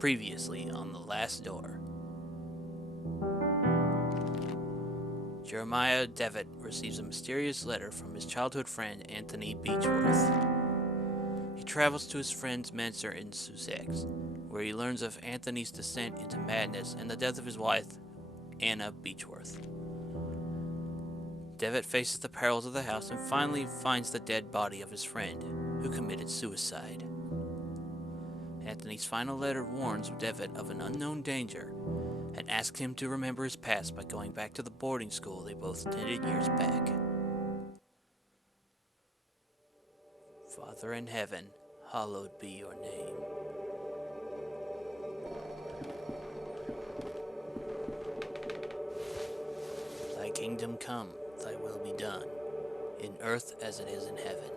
Previously on The Last Door. Jeremiah Devitt receives a mysterious letter from his childhood friend Anthony Beechworth. He travels to his friend's manor in Sussex, where he learns of Anthony's descent into madness and the death of his wife, Anna Beechworth. Devitt faces the perils of the house and finally finds the dead body of his friend, who committed suicide. Anthony's final letter warns Devitt of an unknown danger and asks him to remember his past by going back to the boarding school they both attended years back. Father in heaven, hallowed be your name. Thy kingdom come, thy will be done, in earth as it is in heaven.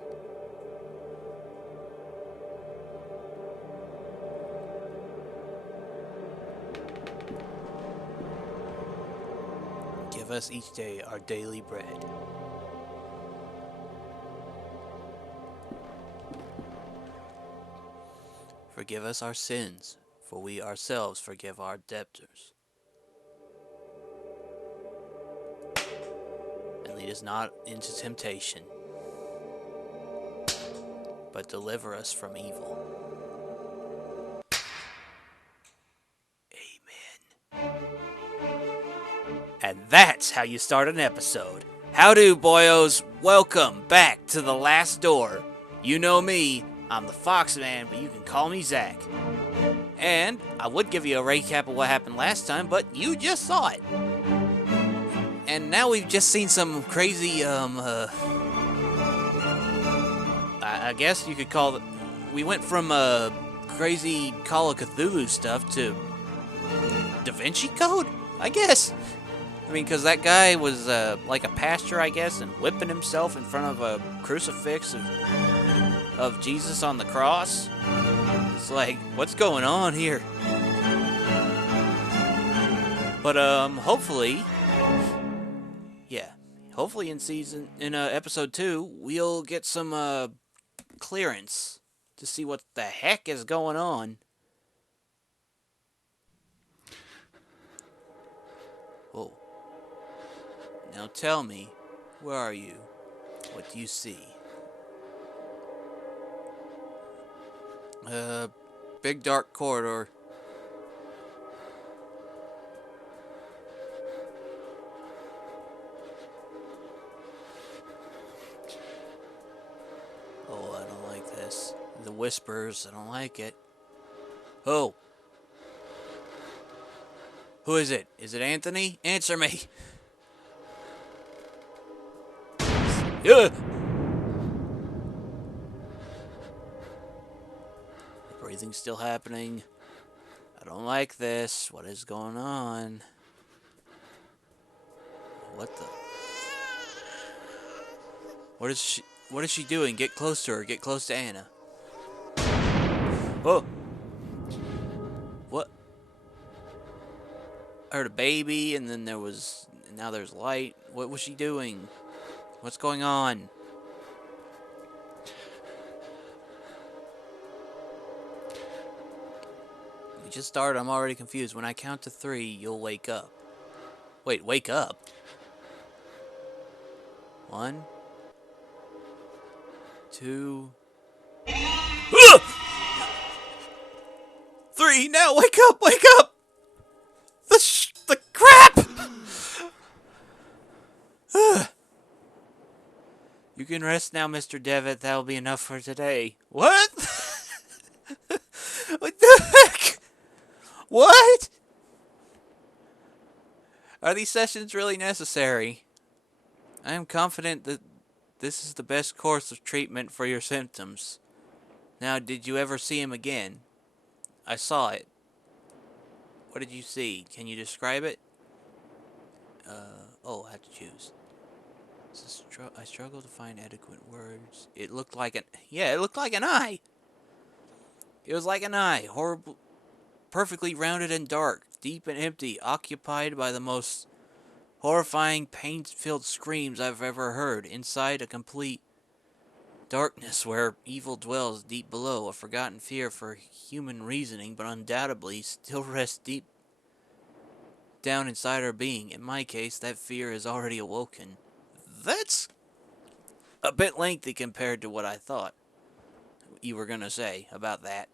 Give us each day our daily bread. Forgive us our sins, for we ourselves forgive our debtors. And lead us not into temptation, but deliver us from evil. And that's how you start an episode. Howdo, boyos. Welcome back to The Last Door. You know me, I'm the Foxman, but you can call me Zach. And I would give you a recap of what happened last time, but you just saw it. And now we've just seen some crazy, I guess you could call it, we went from, crazy Call of Cthulhu stuff to Da Vinci Code, I guess. I mean, because that guy was like a pastor, I guess, and whipping himself in front of a crucifix of Jesus on the cross. It's like, what's going on here? But hopefully in episode 2, we'll get some clearance to see what the heck is going on. Whoa. Now tell me, where are you? What do you see? Big dark corridor. Oh, I don't like this. The whispers, I don't like it. Oh. Who is it? Is it Anthony? Answer me! Ugh! The breathing's still happening. I don't like this. What is going on? What the? What is she doing? Get close to her. Get close to Anna. Whoa! What? I heard a baby, and then now there's light. What was she doing? What's going on? We just started. I'm already confused. When I count to 3, you'll wake up. Wait, wake up? 1, 2... 3! Now wake up! Wake up! The crap! You can rest now, Mr. Devitt. That'll be enough for today. What? What the heck? What? Are these sessions really necessary? I am confident that this is the best course of treatment for your symptoms. Now, did you ever see him again? I saw it. What did you see? Can you describe it? I have to choose. I struggle to find adequate words. It looked like an eye. It was like an eye, horrible, perfectly rounded and dark, deep and empty, occupied by the most horrifying, pain-filled screams I've ever heard, inside a complete darkness where evil dwells deep below, a forgotten fear for human reasoning, but undoubtedly still rests deep down inside our being. In my case, that fear is already awoken. That's a bit lengthy compared to what I thought you were going to say about that.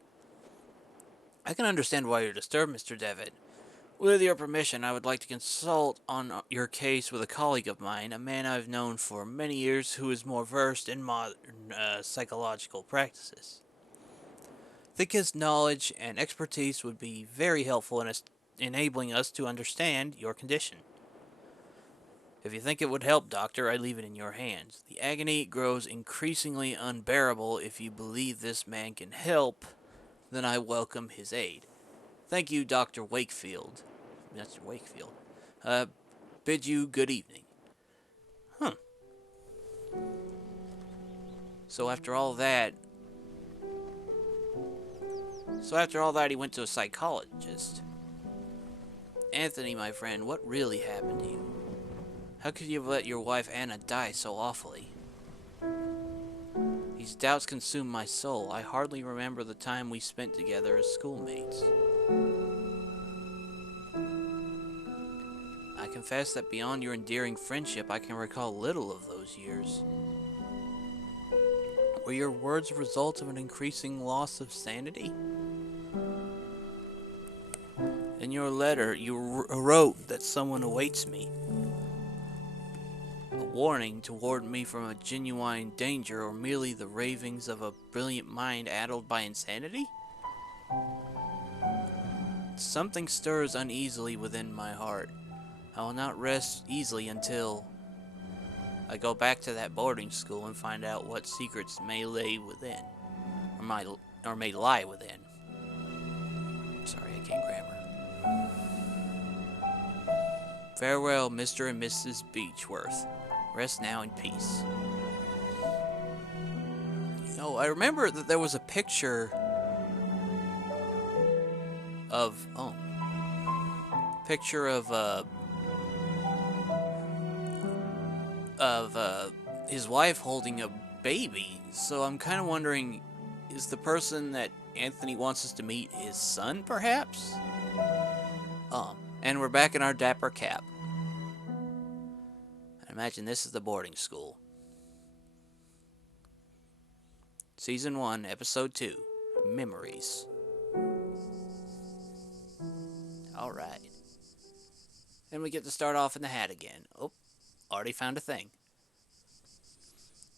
I can understand why you're disturbed, Mr. Devitt. With your permission, I would like to consult on your case with a colleague of mine, a man I've known for many years who is more versed in modern psychological practices. I think his knowledge and expertise would be very helpful in enabling us to understand your condition. If you think it would help, Doctor, I leave it in your hands. The agony grows increasingly unbearable. If you believe this man can help, then I welcome his aid. Thank you, Dr. Wakefield. Mr. Wakefield. Uh, bid you good evening. Huh. So after all that, he went to a psychologist. Anthony, my friend, what really happened to you? How could you have let your wife Anna die so awfully? These doubts consume my soul. I hardly remember the time we spent together as schoolmates. I confess that beyond your endearing friendship, I can recall little of those years. Were your words a result of an increasing loss of sanity? In your letter, you wrote that someone awaits me. A warning to warn me from a genuine danger, or merely the ravings of a brilliant mind addled by insanity? Something stirs uneasily within my heart. I will not rest easily until I go back to that boarding school and find out what secrets may lay within, or may lie within. Sorry, I can't grammar. Farewell, Mr. and Mrs. Beechworth. Rest now in peace. I remember that there was a picture of his wife holding a baby. So I'm kind of wondering, is the person that Anthony wants us to meet his son, perhaps? And we're back in our dapper cap. I imagine this is the boarding school. Season 1, Episode 2, Memories. Alright. Then we get to start off in the hat again. Oh, already found a thing.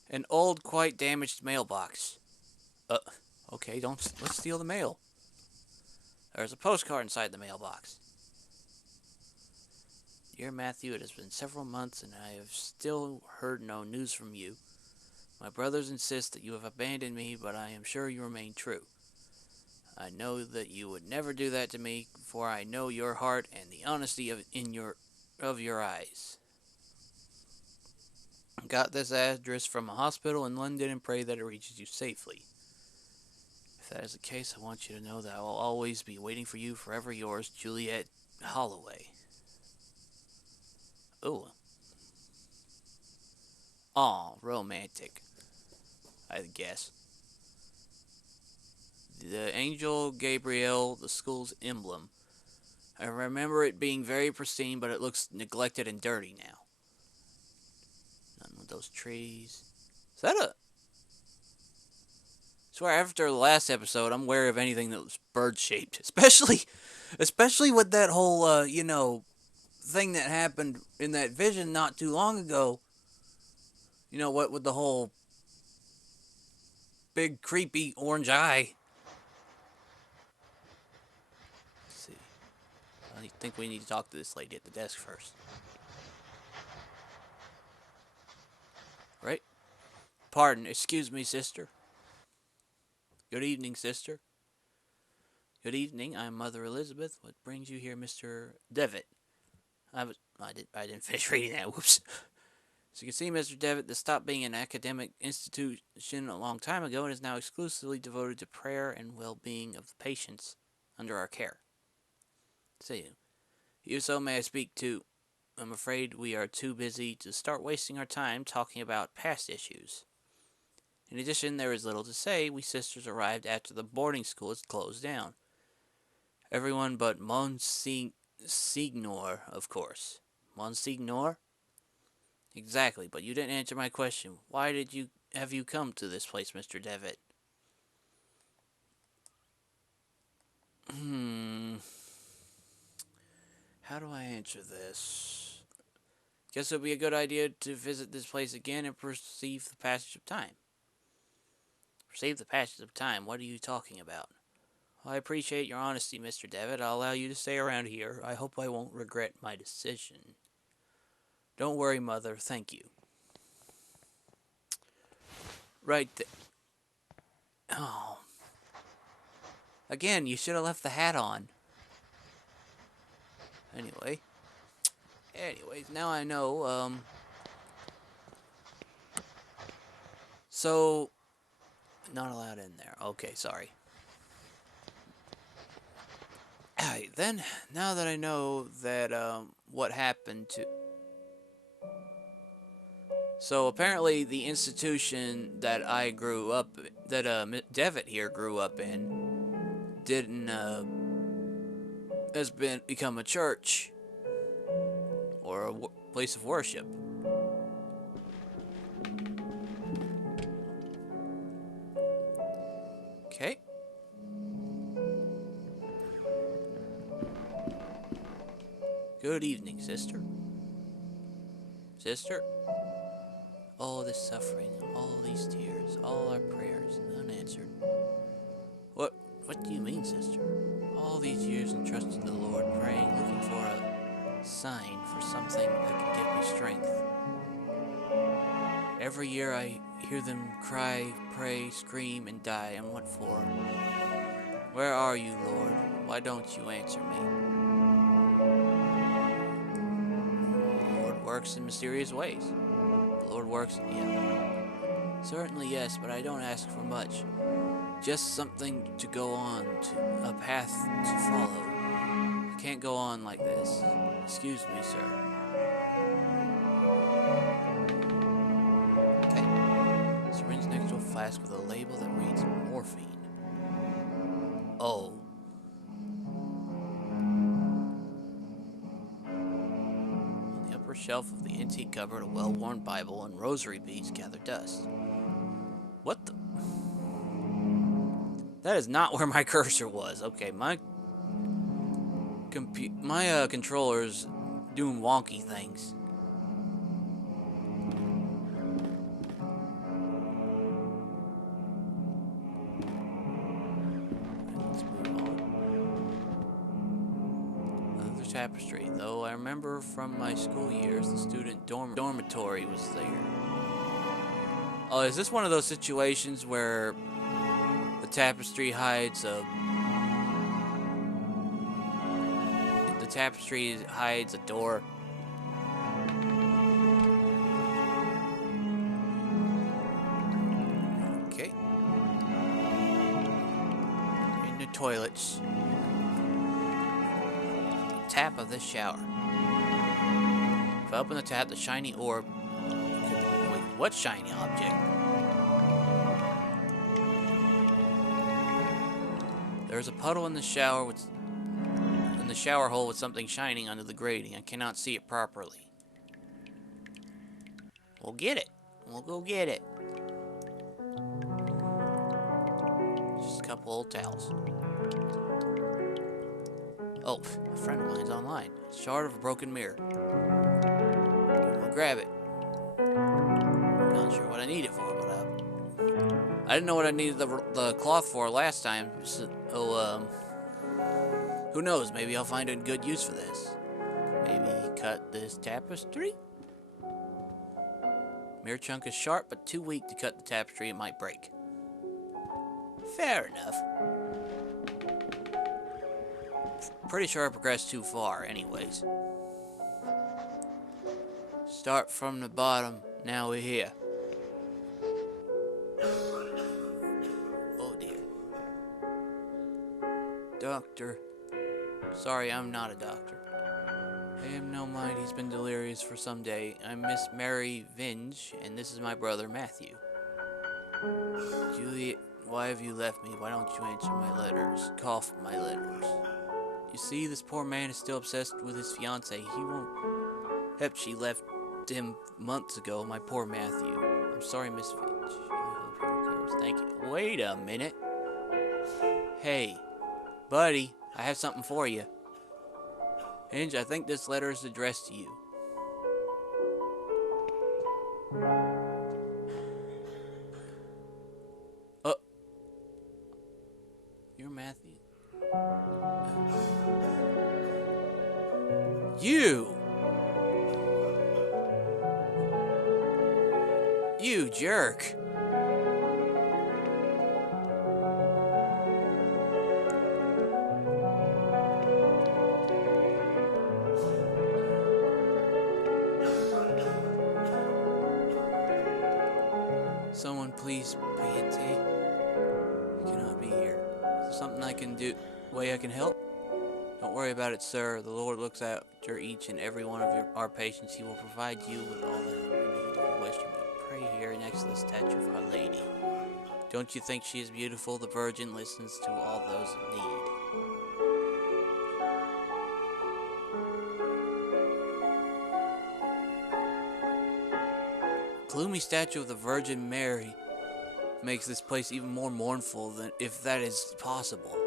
An old, quite damaged mailbox. Okay, let's steal the mail. There's a postcard inside the mailbox. Dear Matthew, it has been several months and I have still heard no news from you. My brothers insist that you have abandoned me, but I am sure you remain true. I know that you would never do that to me, for I know your heart and the honesty of your eyes. Got this address from a hospital in London and pray that it reaches you safely. If that is the case, I want you to know that I will always be waiting for you. Forever yours, Juliet Holloway. Ooh. Aw, romantic, I guess. The angel Gabriel, the school's emblem. I remember it being very pristine, but it looks neglected and dirty now. None with those trees. Is that a... I swear, after the last episode, I'm wary of anything that was bird-shaped. Especially with that whole, thing that happened in that vision not too long ago. You know, what with the whole big, creepy orange eye. Let's see. I think we need to talk to this lady at the desk first. Right? Pardon, excuse me, sister. Good evening, sister. Good evening, I'm Mother Elizabeth. What brings you here, Mr. Devitt? I didn't finish reading that. Whoops. As you can see, Mr. Devitt, this stopped being an academic institution a long time ago and is now exclusively devoted to prayer and well-being of the patients under our care. See you. So may I speak to... I'm afraid we are too busy to start wasting our time talking about past issues. In addition, there is little to say. We sisters arrived after the boarding school had closed down. Everyone but Monsignor, of course. Monsignor? Exactly, but you didn't answer my question. Why did you have you come to this place, Mr. Devitt? Hmm. How do I answer this? Guess it would be a good idea to visit this place again and perceive the passage of time. Perceive the passage of time? What are you talking about? Well, I appreciate your honesty, Mr. Devitt. I'll allow you to stay around here. I hope I won't regret my decision. Don't worry, Mother. Thank you. Right there. Oh. Again, you should have left the hat on. Anyways, now I know, so, not allowed in there. Okay, sorry. Alright, then, now that I know that, what happened to... So, apparently, the institution that I grew up... that, Devitt here grew up in... didn't, has become a church. Or a place of worship. Okay. Good evening, sister. Sister? All this suffering, all these tears, all our prayers unanswered. What do you mean, sister? All these years entrusted to the Lord, praying, looking for a sign, for something that can give me strength. Every year I hear them cry, pray, scream, and die, and what for? Where are you, Lord? Why don't you answer me? The Lord works in mysterious ways. The Lord works, yeah. Certainly yes, but I don't ask for much. Just something to go on, to a path to follow. I can't go on like this. Excuse me, sir. Okay. Syringe next to a flask with a label that reads morphine. Oh. On the upper shelf of the antique cupboard, a well-worn Bible and rosary beads gather dust. What the... That is not where my cursor was. Okay, my controller's doing wonky things. Let's move on. Another tapestry. Though I remember from my school years, the student dormitory was there. Oh, is this one of those situations where the tapestry hides a... The tapestry hides a door? Okay. In the toilets. Tap of this shower. If I open the tap, the shiny orb... Wait, what shiny object? There's a puddle in the shower with... in the shower hole with something shining under the grating. I cannot see it properly. We'll get it. We'll go get it. Just a couple old towels. Oh, a friend of mine's online. A shard of a broken mirror. We'll grab it. Not sure what I need it for, but I didn't know what I needed the cloth for last time. So, who knows? Maybe I'll find a good use for this. Maybe cut this tapestry? Mirror chunk is sharp, but too weak to cut the tapestry. It might break. Fair enough. Pretty sure I progressed too far, anyways. Start from the bottom. Now we're here. Oh dear. Doctor. Sorry, I'm not a doctor. I am no mind, he's been delirious for some day. I'm Miss Mary Vinge, and this is my brother Matthew. Juliet, why have you left me? Why don't you answer my letters? Cough my letters. You see, this poor man is still obsessed with his fiancée. He won't... Hep, she left him months ago, my poor Matthew. I'm sorry, Miss Finch. I hope he recovers. Thank you. Wait a minute. Hey, buddy, I have something for you. Hinge, I think this letter is addressed to you. Oh, you're Matthew. You jerk. Someone please Piety. I cannot be here. Is there something I can do? Way I can help? Don't worry about it, sir. The Lord looks after each and every one of our patients. He will provide you with all the help you need. If you wish, you may pray here next to the statue of Our Lady. Don't you think she is beautiful? The Virgin listens to all those in need. Gloomy statue of the Virgin Mary makes this place even more mournful than if that is possible.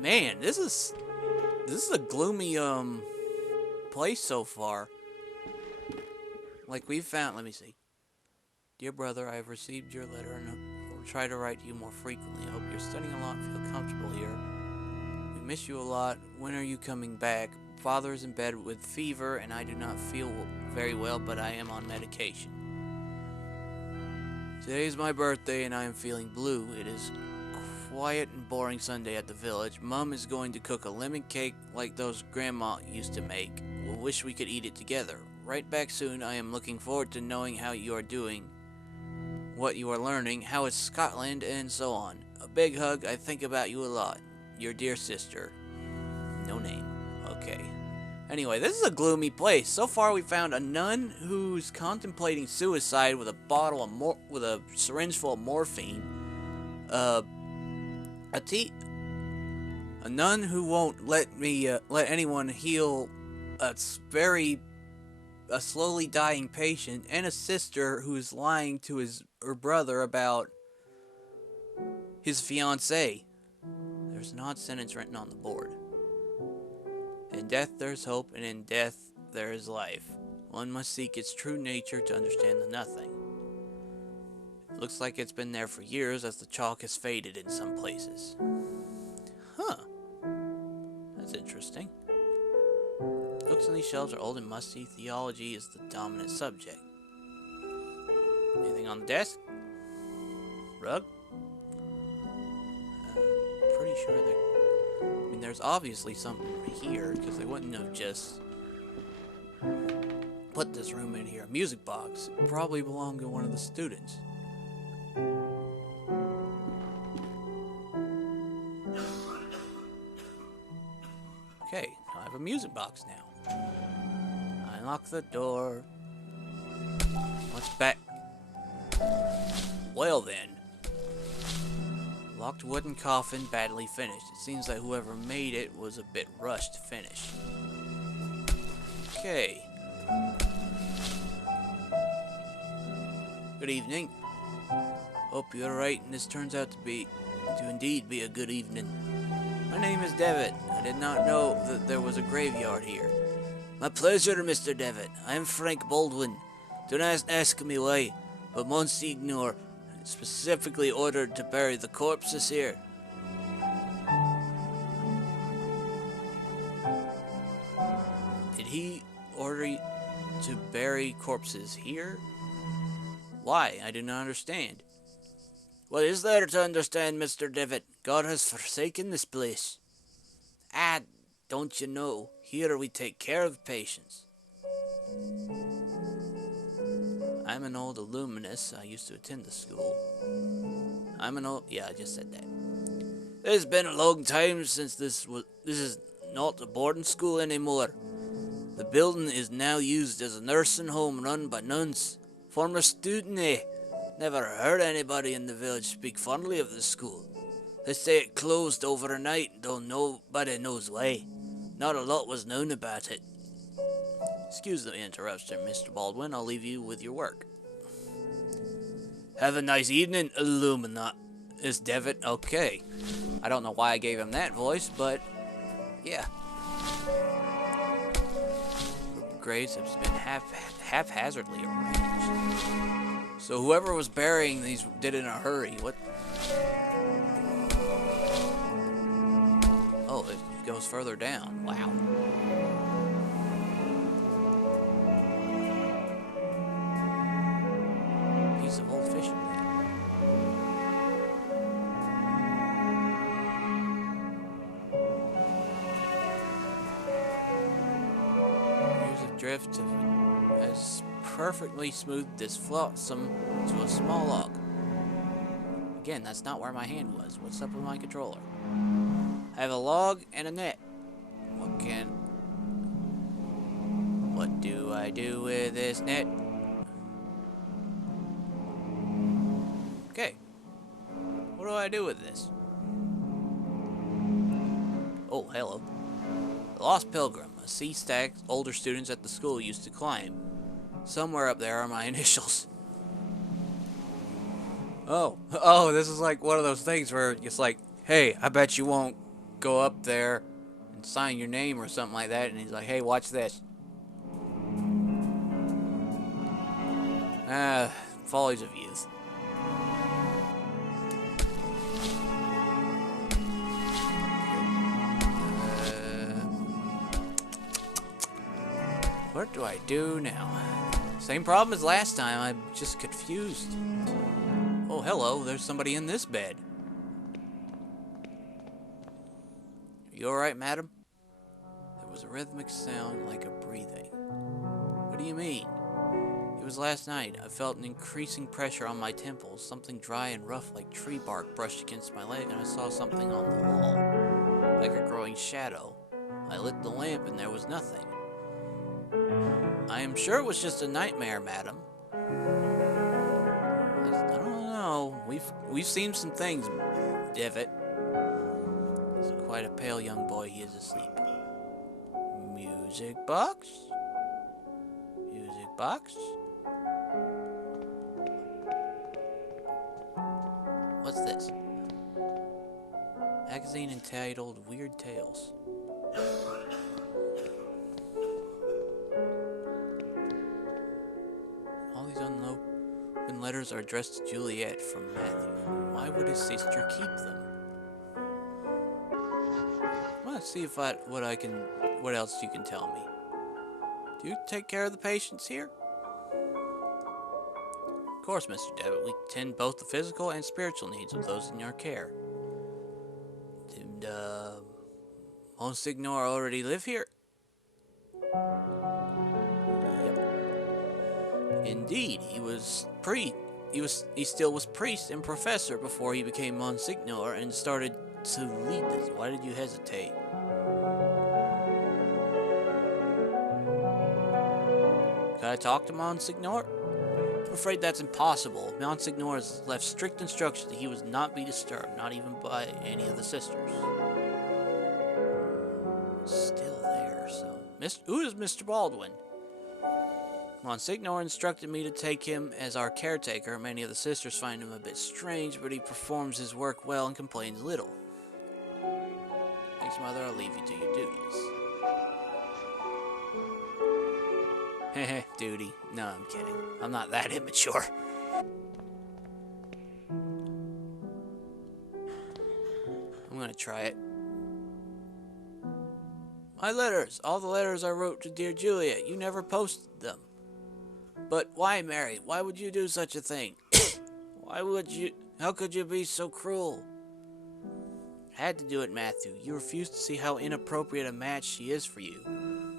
Man, this is a gloomy place so far. Like we've found, let me see. Dear brother, I have received your letter and will try to write to you more frequently. I hope you're studying a lot and feel comfortable here. We miss you a lot. When are you coming back? Father is in bed with fever and I do not feel very well, but I am on medication. Today is my birthday and I am feeling blue. It is quiet and boring Sunday at the village. Mom is going to cook a lemon cake like those Grandma used to make. We'll wish we could eat it together. Right back soon. I am looking forward to knowing how you are doing, what you are learning, how is Scotland, and so on. A big hug. I think about you a lot. Your dear sister. No name. Okay. Anyway, this is a gloomy place. So far, we found a nun who's contemplating suicide with a syringe full of morphine. A nun who won't let anyone heal a slowly dying patient, and a sister who's lying to her brother about his fiancée. There's an odd sentence written on the board. In death there's hope, and in death there is life. One must seek its true nature to understand the nothing. It looks like it's been there for years, as the chalk has faded in some places. Huh. That's interesting. Books on these shelves are old and musty. Theology is the dominant subject. Anything on the desk? Rug? Pretty sure that... I mean, there's obviously something here, because they wouldn't have just put this room in here. A music box. It probably belonged to one of the students. Okay, I have a music box now. I unlock the door. What's back? Well then. Locked wooden coffin, badly finished. It seems that whoever made it was a bit rushed to finish. Okay. Good evening. Hope you're right and this turns out to indeed be a good evening. My name is Devitt. I did not know that there was a graveyard here. My pleasure, Mr. Devitt. I am Frank Baldwin. Do not ask me why, but Monsignor specifically ordered to bury the corpses here. Did he order you to bury corpses here? Why? I do not understand. What is there to understand, Mr. Devitt? God has forsaken this place. Ah, don't you know? Here we take care of patients. I'm an old alumnus. I used to attend the school. Yeah, I just said that. It's been a long time since this is not a boarding school anymore. The building is now used as a nursing home run by nuns. Former student, eh? Never heard anybody in the village speak fondly of the school. They say it closed overnight, though nobody knows why. Not a lot was known about it. Excuse the interruption, Mr. Baldwin. I'll leave you with your work. Have a nice evening, Illuminati. Is Devitt okay? I don't know why I gave him that voice, but yeah. Graves have been haphazardly arranged. So whoever was burying these did it in a hurry. What? Oh, it goes further down. Wow. Piece of old fishing net. Drift has perfectly smoothed this flotsam to a small log. Again, that's not where my hand was. What's up with my controller? I have a log and a net. What do I do with this net? Okay. What do I do with this? Oh, hello. The Lost Pilgrim. A sea stack older students at the school used to climb. Somewhere up there are my initials. Oh, this is like one of those things where it's like, hey, I bet you won't go up there and sign your name or something like that. And he's like, hey, watch this. Follies of youth. What do I do now? Same problem as last time, I'm just confused. Oh, hello, there's somebody in this bed. Are you alright, madam? There was a rhythmic sound like a breathing. What do you mean? It was last night. I felt an increasing pressure on my temples. Something dry and rough like tree bark brushed against my leg, and I saw something on the wall, like a growing shadow. I lit the lamp and there was nothing. I am sure it was just a nightmare, madam. I don't know. We've seen some things, Devitt. He's quite a pale young boy. He is asleep. Music box? Music box? What's this? Magazine entitled Weird Tales. All these unopened letters are addressed to Juliet from Matthew. Why would his sister keep them? Let's see if what else you can tell me. Do you take care of the patients here? Of course, Mr. Devitt. We tend both the physical and spiritual needs of those in your care. Did Monsignor already live here? Indeed, he still was priest and professor before he became Monsignor and started to lead this. Why did you hesitate? Can I talk to Monsignor? I'm afraid that's impossible. Monsignor has left strict instructions that he was not be disturbed, not even by any of the sisters. Still there, so... Who is Mr. Baldwin? Monsignor instructed me to take him as our caretaker. Many of the sisters find him a bit strange, but he performs his work well and complains little. Thanks, Mother. I'll leave you to your duties. Heh, duty. No, I'm kidding. I'm not that immature. I'm gonna try it. My letters. All the letters I wrote to dear Juliet. You never posted them. But why, Mary? Why would you do such a thing? Why would you? How could you be so cruel? I had to do it, Matthew. You refuse to see how inappropriate a match she is for you.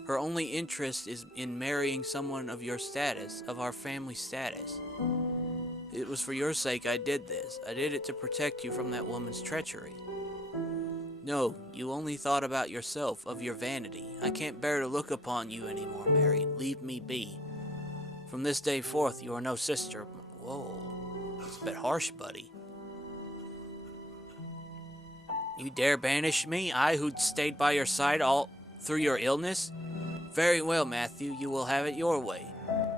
Her only interest is in marrying someone of your status, of our family status. It was for your sake I did this. I did it to protect you from that woman's treachery. No, you only thought about yourself, of your vanity. I can't bear to look upon you anymore, Mary. Leave me be. From this day forth, you are no sister. Whoa, that's a bit harsh, buddy. You dare banish me, I who stayed by your side all through your illness? Very well, Matthew, you will have it your way.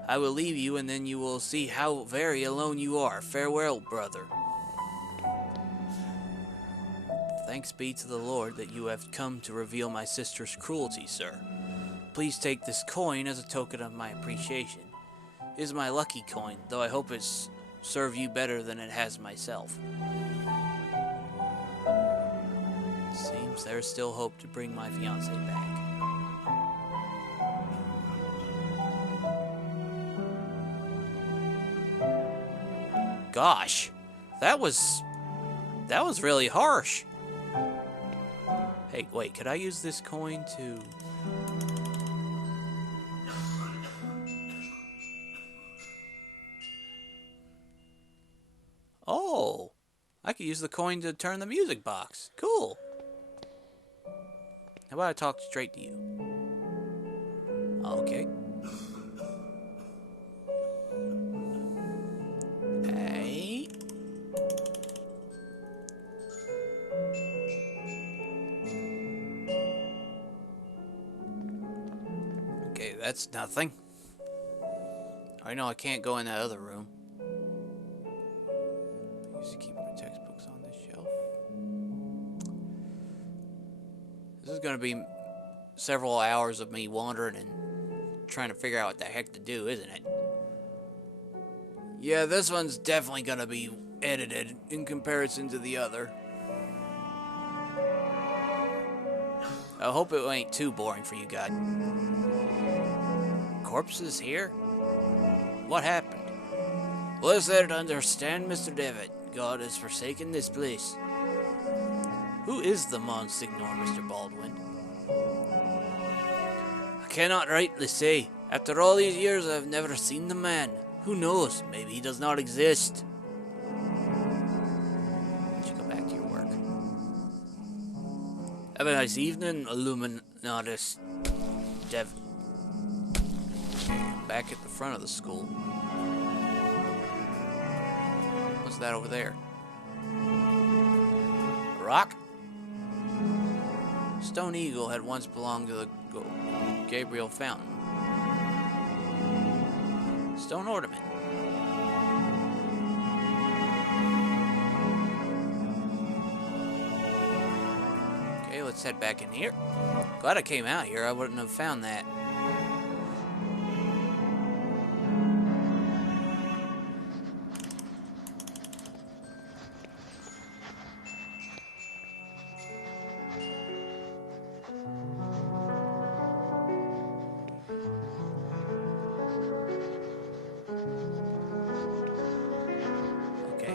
I will leave you, and then you will see how very alone you are. Farewell, brother. Thanks be to the Lord that you have come to reveal my sister's cruelty, sir. Please take this coin as a token of my appreciation. It is my lucky coin, though I hope it's serve you better than it has myself. Seems there's still hope to bring my fiancée back. Gosh, that was really harsh. Hey, wait, could I use this coin to... Oh, I could use the coin to turn the music box. Cool. How about I talk straight to you? Okay. Hey. Okay, that's nothing. I know I can't go in that other room. I used to keep my textbooks on this shelf. This is going to be several hours of me wandering and trying to figure out what the heck to do, isn't it? Yeah, this one's definitely going to be edited in comparison to the other. I hope it ain't too boring for you guys. Corpses here? What happened? What is there to understand, Mr. Devitt? God has forsaken this place. Who is the Monsignor, Mr. Baldwin? I cannot rightly say. After all these years, I have never seen the man. Who knows? Maybe he does not exist. You should go back to your work. Have a nice evening, Illuminatus Dev. Okay, I'm back at the front of the school. What's that over there? A rock? Stone Eagle had once belonged to the Gabriel Fountain. Stone ornament. Okay, let's head back in here. Glad I came out here. I wouldn't have found that.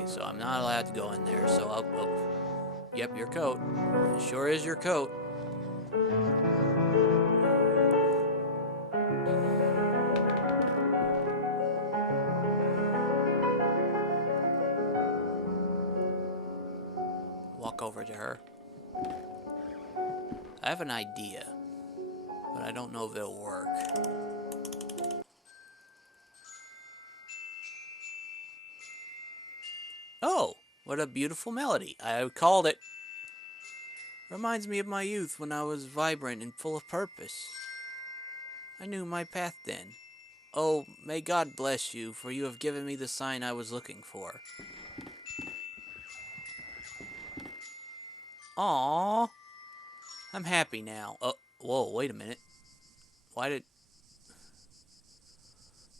So I'm not allowed to go in there, so I'll... Oh, yep, your coat. It sure is your coat. Walk over to her. I have an idea, but I don't know if it'll work. Oh, what a beautiful melody. I called it. Reminds me of my youth when I was vibrant and full of purpose. I knew my path then. Oh, may God bless you, for you have given me the sign I was looking for. Aww. I'm happy now. Oh, whoa, wait a minute. Why did...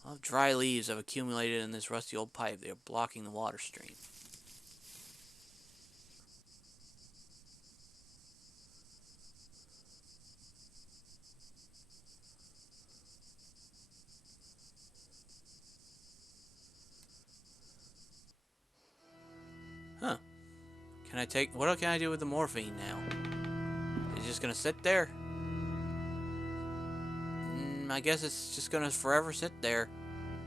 Well, dry leaves have accumulated in this rusty old pipe. They are blocking the water stream. Huh. Can I take... What can I do with the morphine now? Is it just gonna sit there? I guess it's just gonna forever sit there.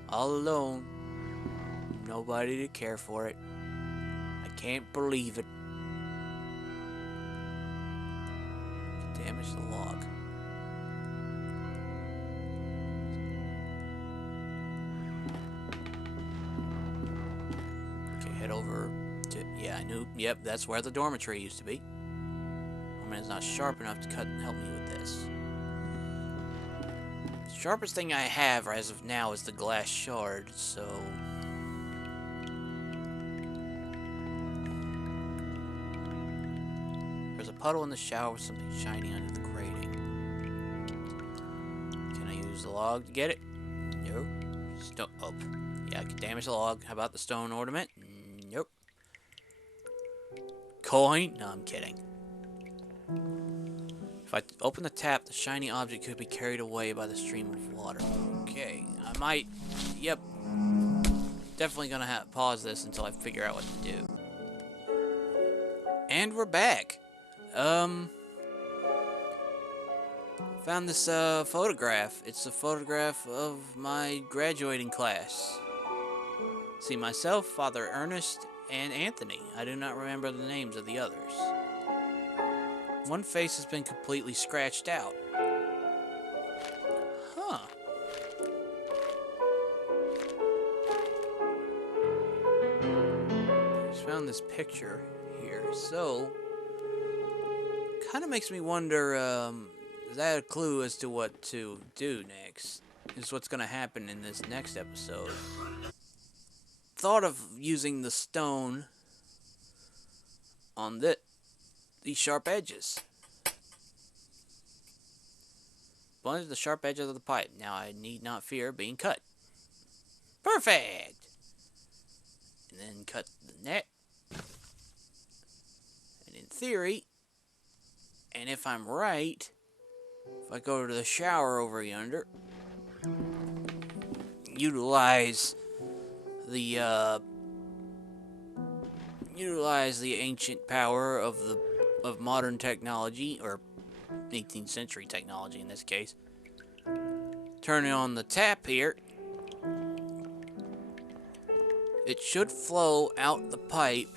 All alone. Nobody to care for it. I can't believe it. damage the log. Okay, head over to... Yeah, I knew... Yep, that's where the dormitory used to be. I mean, it's not sharp enough to cut and help me with this. The sharpest thing I have as of now is the glass shard, so... There's a puddle in the shower with something shiny under the grating. Can I use the log to get it? Nope. Oh. Yeah, I can damage the log. How about the stone ornament? Nope. Coin? No, I'm kidding. If I open the tap, the shiny object could be carried away by the stream of water. Okay, I might... Yep. Definitely gonna pause this until I figure out what to do. And we're back. Found this photograph. It's a photograph of my graduating class. See, myself, Father Ernest, and Anthony. I do not remember the names of the others. One face has been completely scratched out. Huh. Just found this picture here, so... Kind of makes me wonder, is that a clue as to what to do next? Is what's going to happen in this next episode. Thought of using the stone on these sharp edges. Plunge the sharp edges of the pipe. Now I need not fear being cut. Perfect! And then cut the net. And in theory... And if I'm right, if I go to the shower over yonder, utilize the ancient power of modern technology, or 18th century technology in this case, turn on the tap here, it should flow out the pipe.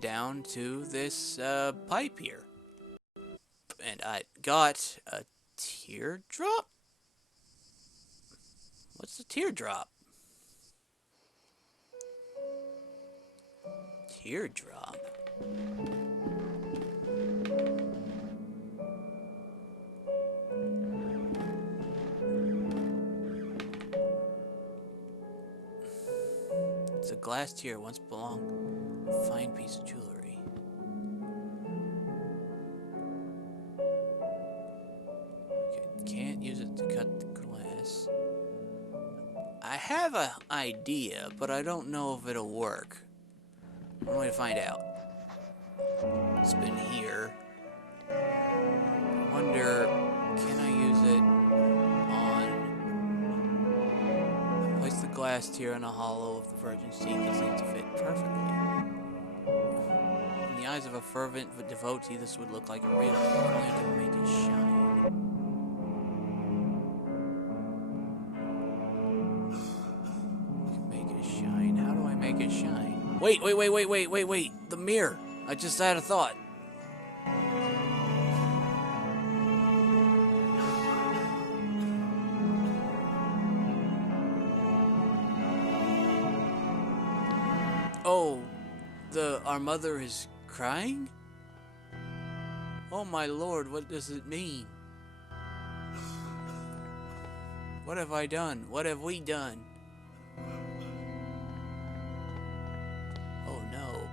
Down to this pipe here. And I got a teardrop? What's a teardrop? Teardrop? It's a glass tear once belonged. Fine piece of jewelry. Okay, can't use it to cut the glass. I have an idea, but I don't know if it'll work. I'm going to find out. It's been here. I wonder, can I use it on... Place the glass tear in a hollow of the Virgin's teeth. It seems to fit perfectly. In the eyes of a fervent devotee, this would look like a riddle. Only I can make it shine. I can make it shine. How do I make it shine? Wait. The mirror. I just had a thought. Oh, our mother is crying? Oh my lord, what does it mean? What have I done? What have we done? Oh no.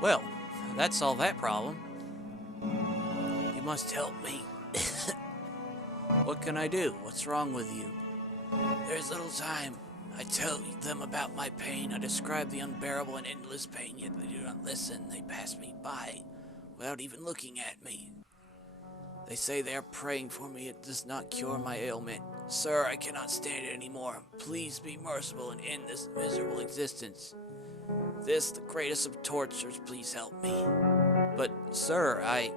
Well, that solved that problem. You must help me. What can I do? What's wrong with you? There's little time. I tell them about my pain. I describe the unbearable and endless pain, yet they do not listen. They pass me by without even looking at me. They say they are praying for me. It does not cure my ailment. Sir, I cannot stand it anymore. Please be merciful and end this miserable existence. This, the greatest of tortures, please help me. But, sir, I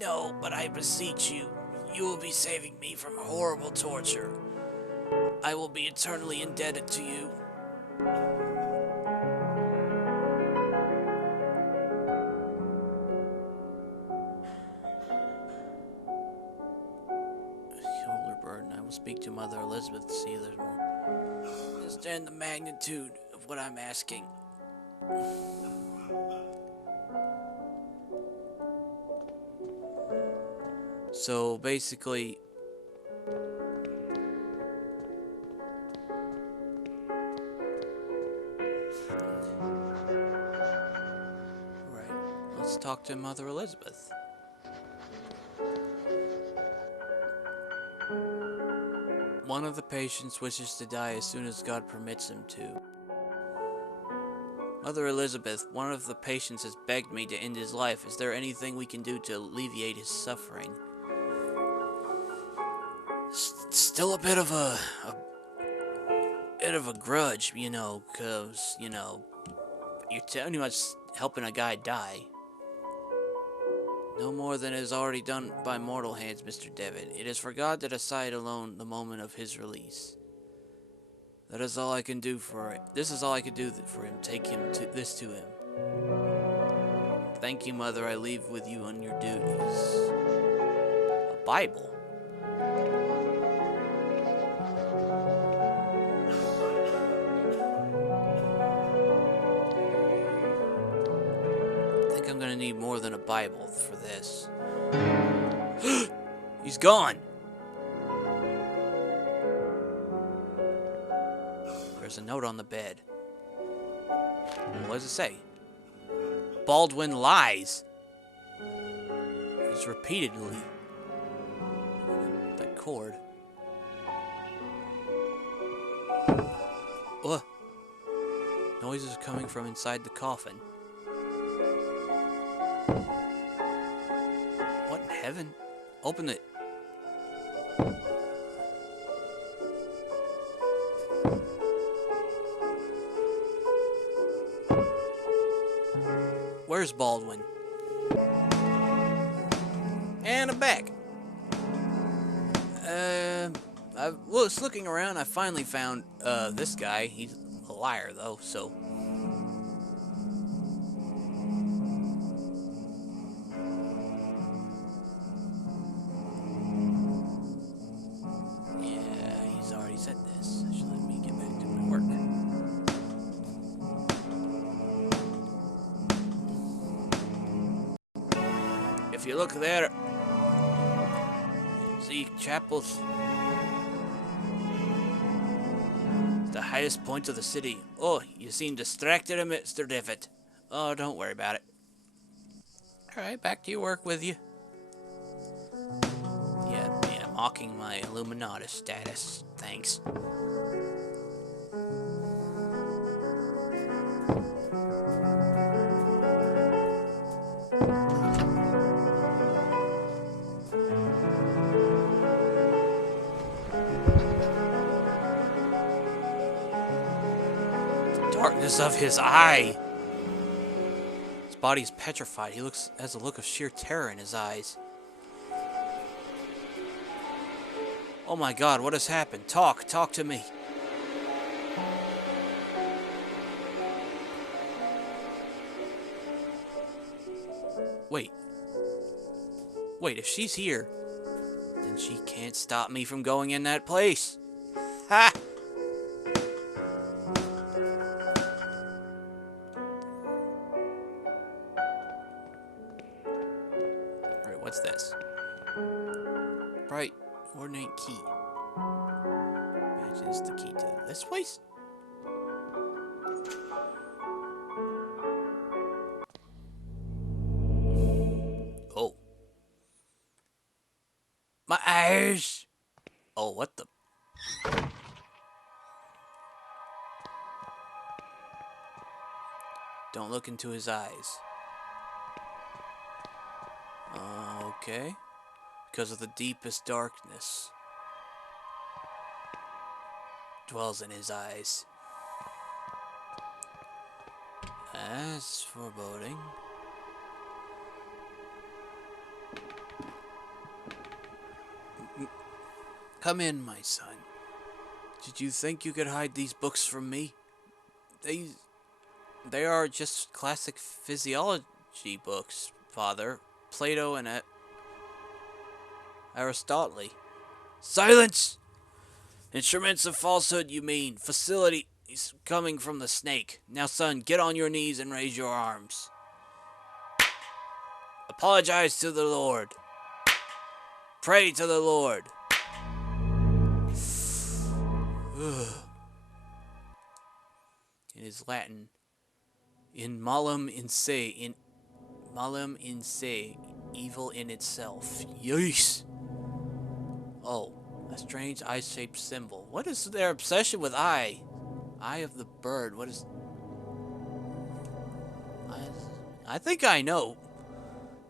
know, but I beseech you, you will be saving me from horrible torture. I will be eternally indebted to you. Older burden, I will speak to Mother Elizabeth to see if there's more. Understand the magnitude of what I'm asking. So basically, right, let's talk to Mother Elizabeth. One of the patients wishes to die as soon as God permits him to. Mother Elizabeth, one of the patients has begged me to end his life. Is there anything we can do to alleviate his suffering? Still a bit of a grudge, you know, 'cause, you know, you're pretty much helping a guy die. No more than is already done by mortal hands, Mr. Devitt. It is for God to decide alone the moment of his release. That is all I can do for it. This is all I can do for him. Take him to this to him. Thank you, Mother. I leave with you on your duties. A Bible. I think I'm gonna need more than a Bible for this. He's gone. There's a note on the bed. What does it say? Baldwin lies. It's repeatedly. That cord. Ugh. Noises are coming from inside the coffin. What in heaven? Open it. Where's Baldwin? And I'm back. I was looking around. I finally found this guy. He's a liar, though, so. Yeah, he's already said this. Should let me get back to my work. If you look there, see chapels. The highest point of the city. Oh, you seem distracted, Mr. Devitt. Oh, don't worry about it. Alright, back to your work with you. Yeah, mocking my Illuminati status. Thanks. Darkness of his eye. His body is petrified. He has a look of sheer terror in his eyes. Oh my God, what has happened? Talk to me. Wait, if she's here, then she can't stop me from going in that place. Ha! Alright, what's this? Bright, ornate key. Imagine it's the key to this place? Oh. My eyes! Oh, what the? Don't look into his eyes. Okay. Because of the deepest darkness dwells in his eyes. That's foreboding. Come in, my son. Did you think you could hide these books from me? They are just classic physiology books, Father. Plato and Aristotle. Silence! Instruments of falsehood, you mean. Facility is coming from the snake. Now, son, get on your knees and raise your arms. Apologize to the Lord. Pray to the Lord. It is Latin. In malum in se, evil in itself. Yes. Oh, a strange eye-shaped symbol. What is their obsession with eye? Eye of the bird. What is... I think I know.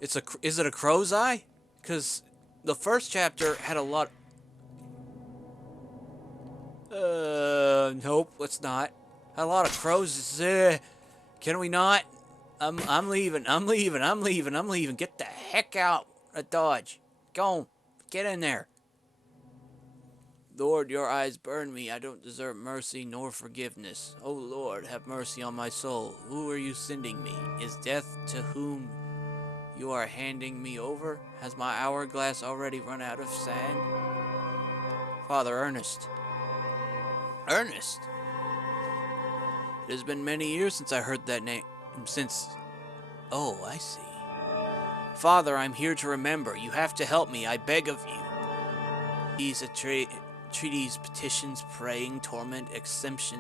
Is it a crow's eye? Because the first chapter had a lot... Nope, let's not. Had a lot of crows. Can we not? I'm leaving. Get the heck out of Dodge. Go on. Get in there. Lord, your eyes burn me. I don't deserve mercy nor forgiveness. Oh Lord, have mercy on my soul. Who are you sending me? Is death to whom you are handing me over? Has my hourglass already run out of sand? Father Ernest. Ernest? It has been many years since I heard that name. Oh, I see. Father, I'm here to remember. You have to help me. I beg of you. These treaties, petitions, praying, torment, exemption.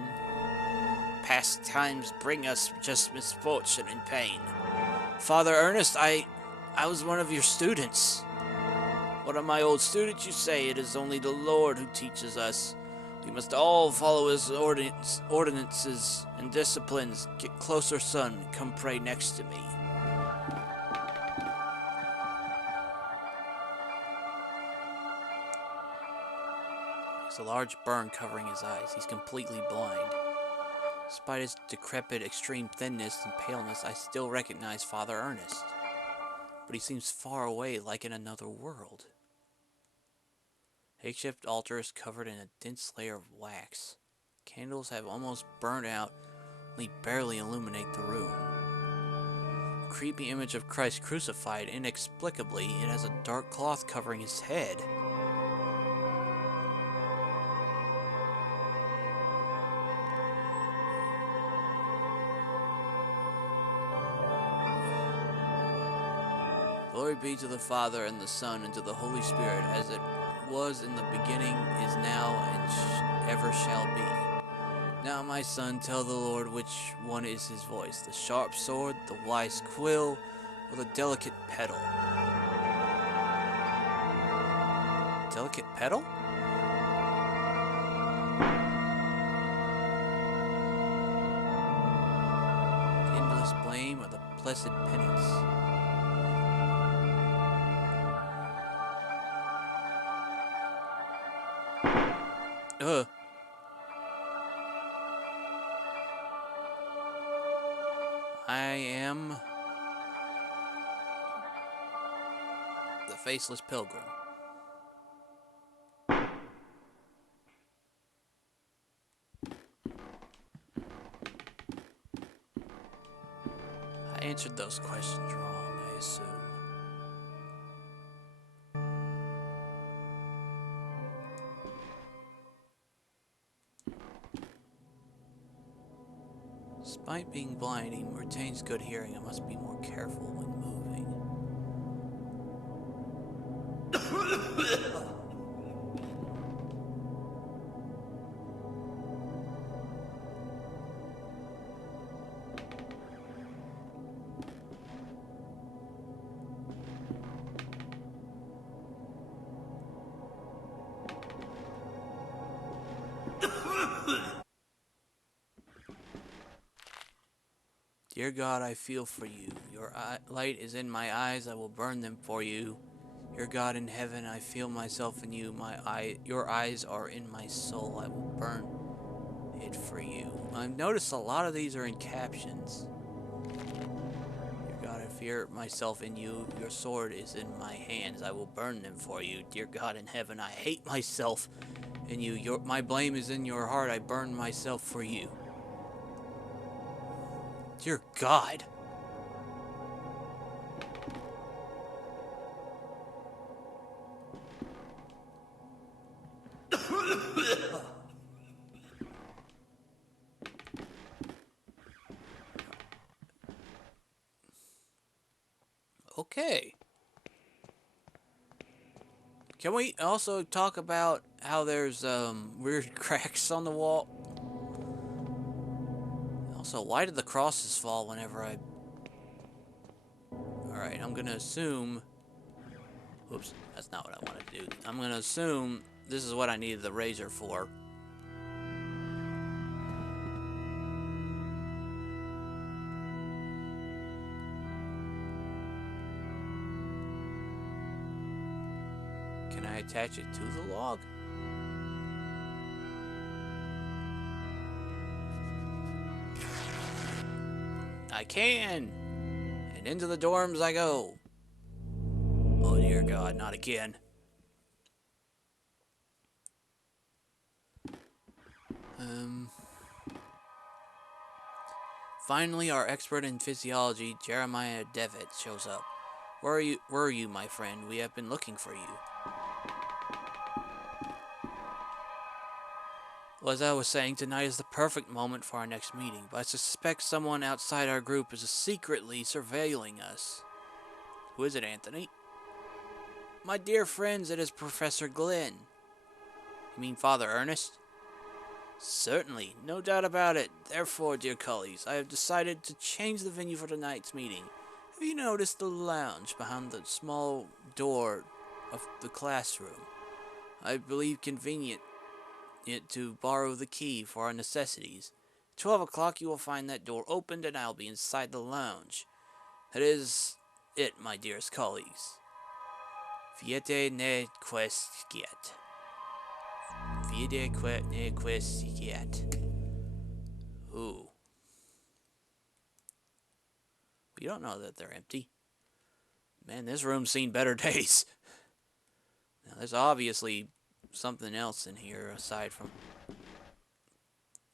Past times bring us just misfortune and pain. Father Ernest, I was one of your students. One of my old students, you say. It is only the Lord who teaches us. We must all follow his ordinances and disciplines. Get closer, son. Come pray next to me. There's a large burn covering his eyes. He's completely blind. Despite his decrepit, extreme thinness and paleness, I still recognize Father Ernest. But he seems far away, like in another world. Makeshift altar is covered in a dense layer of wax. Candles have almost burned out, only barely illuminate the room. A creepy image of Christ crucified. Inexplicably, it has a dark cloth covering his head. Glory be to the Father, and the Son, and to the Holy Spirit, as it was in the beginning, is now, and ever shall be. Now, my son, tell the Lord which one is his voice, the sharp sword, the wise quill, or the delicate petal. Delicate petal? The endless blame, or the blessed penance. I am the faceless pilgrim. I answered those questions wrong, I assume. Despite being blind, he retains good hearing. I must be more careful when moving. Dear God, I feel for you. Your light is in my eyes. I will burn them for you. Dear God in heaven, I feel myself in you. Your eyes are in my soul. I will burn it for you. I've noticed a lot of these are in captions. Dear God, I feel fear myself in you. Your sword is in my hands. I will burn them for you. Dear God in heaven, I hate myself in you. My blame is in your heart. I burn myself for you. Dear God. Okay. Can we also talk about how there's weird cracks on the wall? Also, why did the crosses fall whenever I... Alright, I'm gonna assume... Oops, that's not what I wanted to do. I'm gonna assume this is what I needed the razor for. Can I attach it to the log? I can! And into the dorms I go. Oh dear God, not again. Finally, our expert in physiology, Jeremiah Devitt, shows up. Where are you, my friend? We have been looking for you. Well, as I was saying, tonight is the perfect moment for our next meeting, but I suspect someone outside our group is secretly surveilling us. Who is it, Anthony? My dear friends, it is Professor Glenn. You mean Father Ernest? Certainly, no doubt about it. Therefore, dear colleagues, I have decided to change the venue for tonight's meeting. Have you noticed the lounge behind the small door of the classroom? I believe convenient it to borrow the key for our necessities. 12 o'clock you will find that door opened and I'll be inside the lounge. That is it, my dearest colleagues. Viete ne quisquiet. Viete ne quisquiet. Ooh. We don't know that they're empty. Man, this room's seen better days. Now, there's obviously something else in here aside from...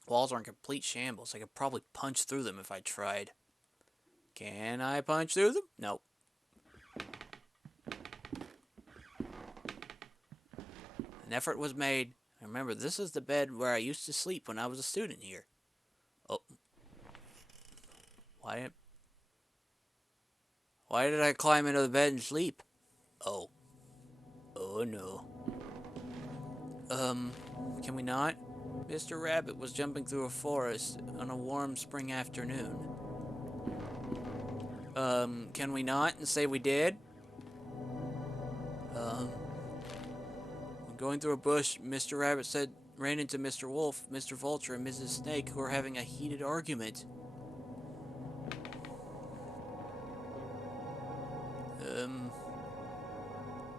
Walls are in complete shambles. I could probably punch through them if I tried. Can I punch through them? Nope. An effort was made. Remember, this is the bed where I used to sleep when I was a student here. Oh. Why did I climb into the bed and sleep? Oh. Oh no. Can we not? Mr. Rabbit was jumping through a forest on a warm spring afternoon. Can we not and say we did? Going through a bush, Mr. Rabbit ran into Mr. Wolf, Mr. Vulture, and Mrs. Snake, who were having a heated argument.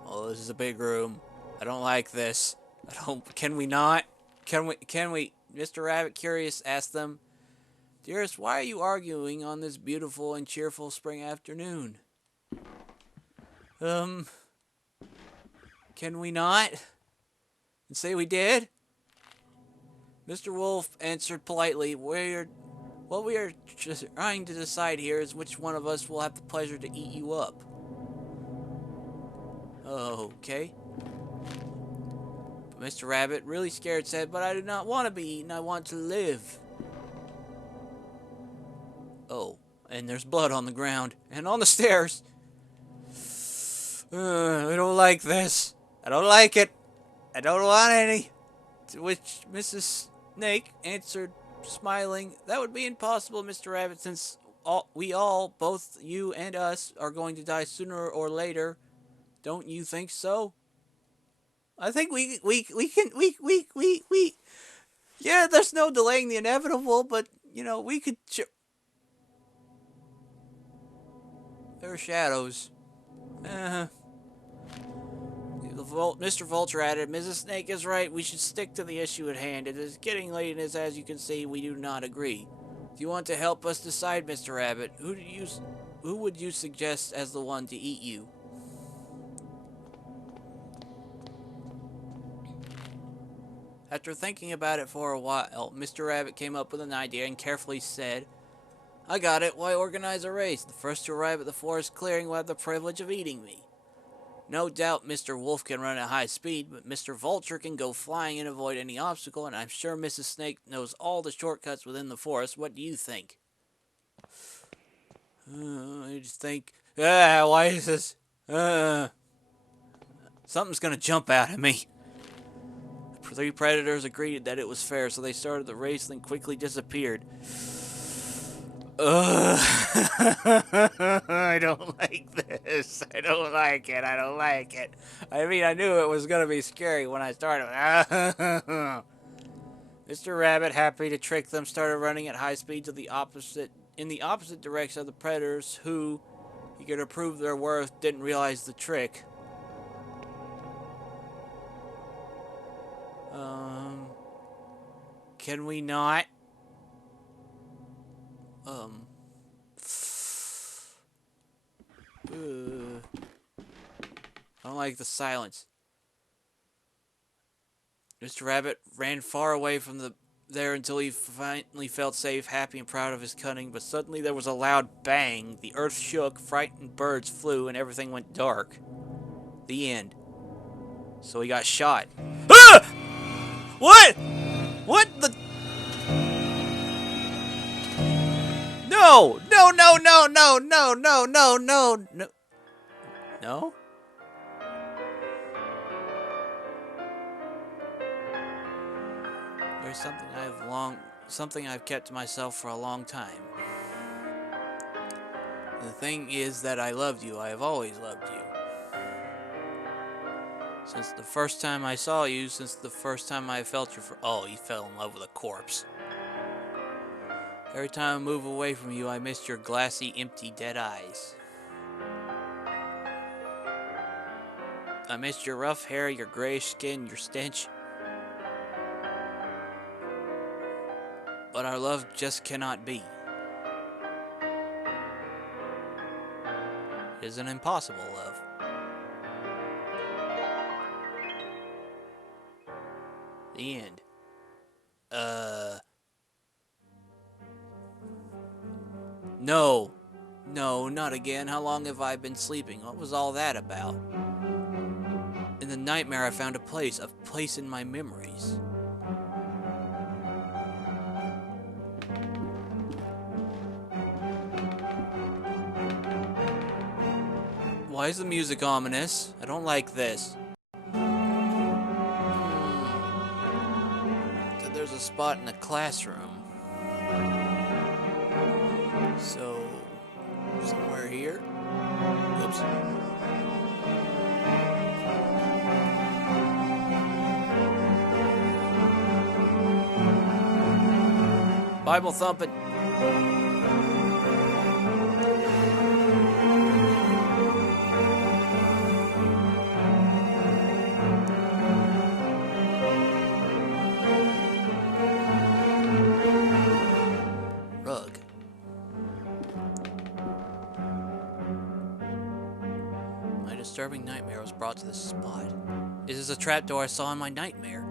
Oh, this is a big room. I don't like this. Can we not? Can we, Mr. Rabbit, curious, asked them. Dearest, why are you arguing on this beautiful and cheerful spring afternoon? Can we not? And say we did? Mr. Wolf answered politely, what we are trying to decide here is which one of us will have the pleasure to eat you up. Okay. But Mr. Rabbit, really scared, said, but I do not want to be eaten, I want to live. Oh, and there's blood on the ground, and on the stairs. I don't like this. I don't like it. I don't want any. To which Mrs. Snake answered, smiling, that would be impossible, Mr. Rabbit, since we all, both you and us, are going to die sooner or later. Don't you think so? I think we can, yeah, there's no delaying the inevitable, but, you know, we could, there are shadows. Mr. Vulture added, Mrs. Snake is right. We should stick to the issue at hand. It is getting late, and as you can see, we do not agree. Do you want to help us decide, Mr. Rabbit? who would you suggest as the one to eat you? After thinking about it for a while, Mr. Rabbit came up with an idea and carefully said, I got it. Why organize a race? The first to arrive at the forest clearing will have the privilege of eating me. No doubt Mr. Wolf can run at high speed, but Mr. Vulture can go flying and avoid any obstacle, and I'm sure Mrs. Snake knows all the shortcuts within the forest. What do you think? I just think, why is this? Something's gonna jump out at me. The three predators agreed that it was fair, so they started the race, then quickly disappeared. I don't like this. I don't like it. I don't like it. I mean, I knew it was gonna be scary when I started. Mr. Rabbit, happy to trick them, started running at high speed in the opposite direction of the predators, who, he could prove their worth, didn't realize the trick. Can we not? I don't like the silence. Mr. Rabbit ran far away from there until he finally felt safe, happy and proud of his cunning, but suddenly there was a loud bang. The earth shook, frightened birds flew, and everything went dark. The end. So he got shot. Ah! What? What the? No! No, no, no, no, no, no, no, no, no. No? There's something I've kept to myself for a long time. And the thing is that I loved you. I have always loved you. Since the first time I saw you, since the first time I felt your... Oh, you fell in love with a corpse. Every time I move away from you, I miss your glassy, empty, dead eyes. I miss your rough hair, your grayish skin, your stench. But our love just cannot be. It is an impossible love. The end. No. No, not again. How long have I been sleeping? What was all that about? In the nightmare, I found a place in my memories. Why is the music ominous? I don't like this. So there's a spot in the classroom. So, somewhere here? Oops. Bible thumping. Rug. My disturbing nightmare was brought to this spot. This is a trapdoor I saw in my nightmare.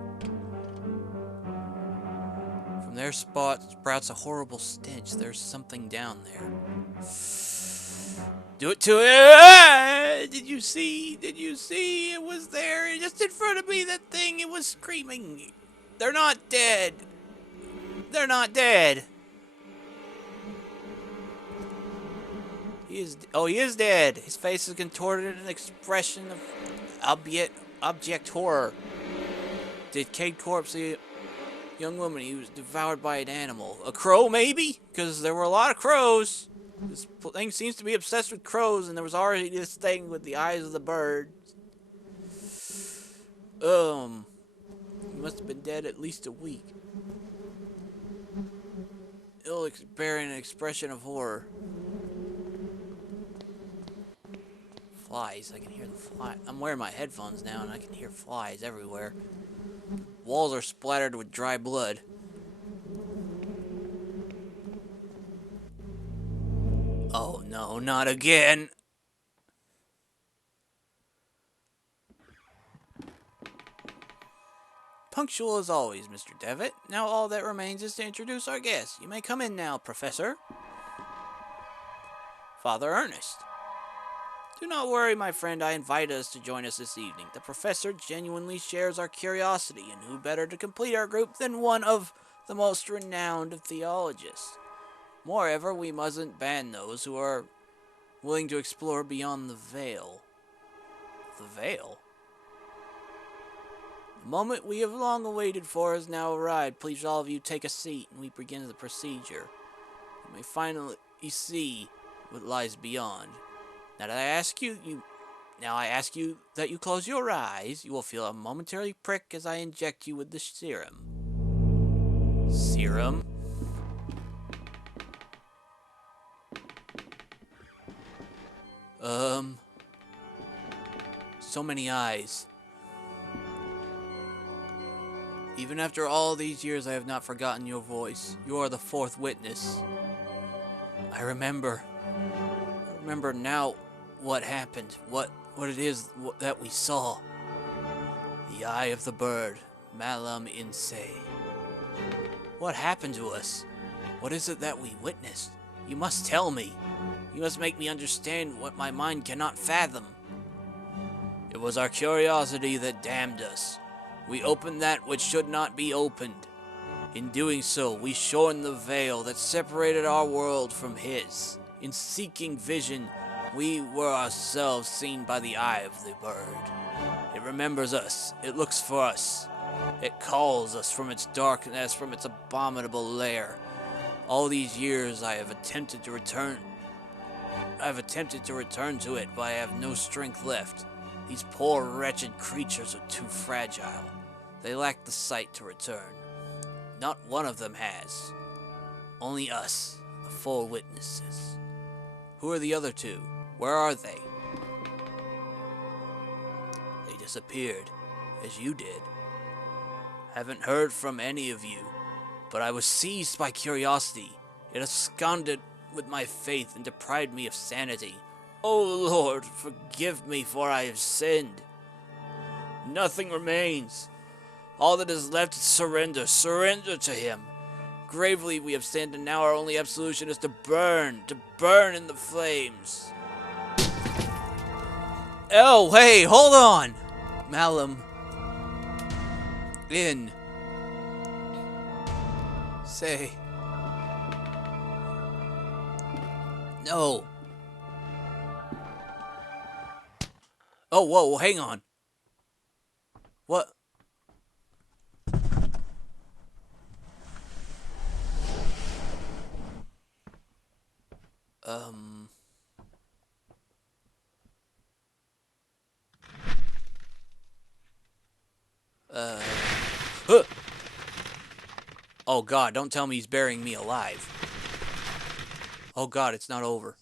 From their spot sprouts a horrible stench. There's something down there. Do it to it! Ah! Did you see? Did you see? It was there, just in front of me. That thing, it was screaming. They're not dead. They're not dead. He is dead. His face is contorted in an expression of abject horror. Decayed corpse. Young woman, he was devoured by an animal. A crow, maybe? Because there were a lot of crows. This thing seems to be obsessed with crows, and there was already this thing with the eyes of the bird. He must have been dead at least a week. Ill bearing an expression of horror. Flies, I can hear the fly. I'm wearing my headphones now, and I can hear flies everywhere. Walls are splattered with dry blood. Oh no, not again. Punctual as always, Mr. Devitt. Now all that remains is to introduce our guest. You may come in now, Professor. Father Ernest. Do not worry, my friend. I invited us to join us this evening. The professor genuinely shares our curiosity, and who better to complete our group than one of the most renowned of theologists? Moreover, we mustn't ban those who are willing to explore beyond the veil. The veil? The moment we have long awaited for has now arrived. Please all of you take a seat, and we begin the procedure. You may finally see what lies beyond. Now that I ask you that you close your eyes. You will feel a momentary prick as I inject you with the serum. Serum? So many eyes. Even after all these years, I have not forgotten your voice. You are the fourth witness. I remember now what happened, what it is that we saw. The eye of the bird, Malum in se. What happened to us? What is it that we witnessed? You must tell me. You must make me understand what my mind cannot fathom. It was our curiosity that damned us. We opened that which should not be opened. In doing so, we shorn the veil that separated our world from his. In seeking vision, we were ourselves seen by the eye of the bird. It remembers us. It looks for us. It calls us from its darkness, from its abominable lair. All these years I have attempted to return to it, but I have no strength left. These poor, wretched creatures are too fragile. They lack the sight to return. Not one of them has. Only us, the four witnesses. Who are the other two? Where are they? They disappeared, as you did. Haven't heard from any of you, but I was seized by curiosity. It absconded with my faith and deprived me of sanity. O Lord, forgive me, for I have sinned. Nothing remains. All that is left is surrender. Surrender to him. Gravely we have sinned, and now our only absolution is to burn in the flames. Oh, hey, hold on! Malum. In. Say. No. Oh, whoa, hang on. What? Huh. Oh God, don't tell me he's burying me alive. Oh God, it's not over.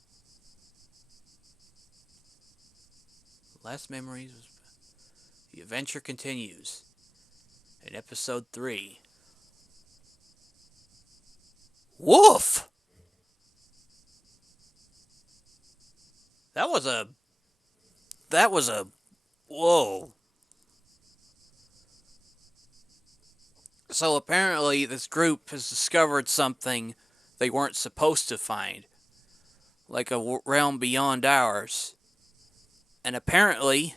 Last memories. The adventure continues in episode 3. Woof! That was a, whoa. So apparently this group has discovered something they weren't supposed to find. Like a realm beyond ours. And apparently,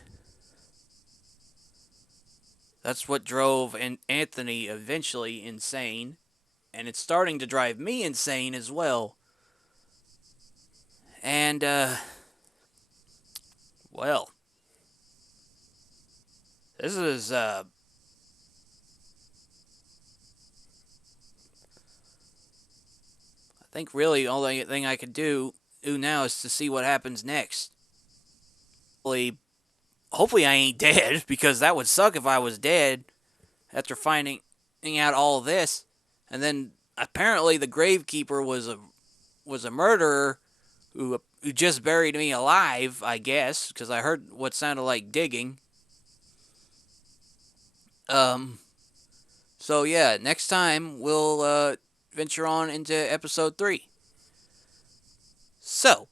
that's what drove Anthony eventually insane. And it's starting to drive me insane as well. And, well, this is, I think really the only thing I could do now is to see what happens next. Hopefully I ain't dead, because that would suck if I was dead after finding out all this. And then apparently the gravekeeper was a murderer who just buried me alive, I guess, because I heard what sounded like digging. So yeah, next time we'll venture on into episode 3. So,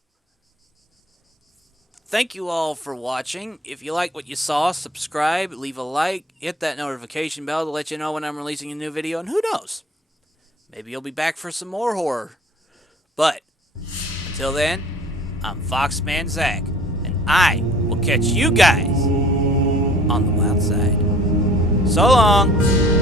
thank you all for watching. If you like what you saw, subscribe, leave a like, hit that notification bell to let you know when I'm releasing a new video, and who knows? Maybe you'll be back for some more horror. But, until then, I'm Foxman Zach, and I will catch you guys on the wild side. So long!